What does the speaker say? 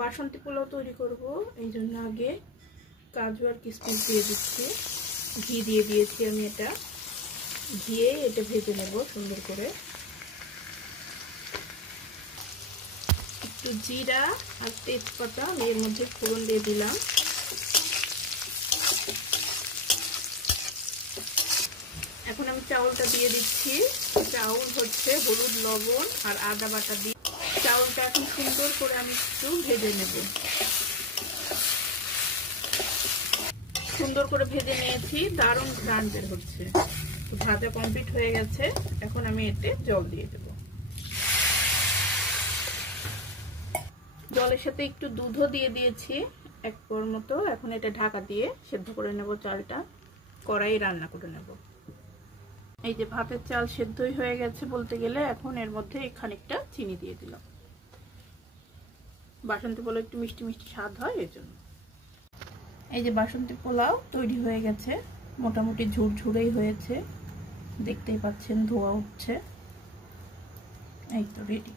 বাসন্তী পোলাও তৈরি করব, এই জন্য আগে কাজু আর কিশমিশ দিয়ে দিচ্ছি। ঘি দিয়ে দিয়েছি আমি, ঘিয়ে এটা ভেজে নেব সুন্দর করে। একটু জিরা আর তেজপাতা আমি এর মধ্যে ফোড়ন দিয়ে দিলাম। এখন আমি চাউলটা দিয়ে দিচ্ছি। চাউল হচ্ছে হলুদ, লবণ আর আদা বাটা দিয়ে চাউলটা এখন সুন্দর করে আমি একটু ভেজে নেব। সুন্দর করে ভেজে নিয়েছি, দারুণ ঘ্রাণ বের হচ্ছে। ভাজা কমপ্লিট হয়ে গেছে, এখন আমি এতে জল দিয়ে দেব। জলের সাথে একটু দুধও দিয়ে দিয়েছি 1 পোয়ার মতো। এখন এটা ঢাকা দিয়ে সেদ্ধ করে নেব। চালটা কড়াই রান্না করে নেব। এই যে ভাতের চাল সেদ্ধই হয়ে গেছে বলতে গেলে। এখন এর মধ্যে খানিকটা চিনি দিয়ে দিলাম। বাসন্তী পোলাও একটু মিষ্টি মিষ্টি স্বাদ হয় এর জন্য। এই যে বাসন্তী পোলাও তৈরি হয়ে গেছে, মোটামুটি ঝুরঝুরেই হয়েছে, দেখতেই পাচ্ছেন ধোয়া উঠছে। এই তো রেডি।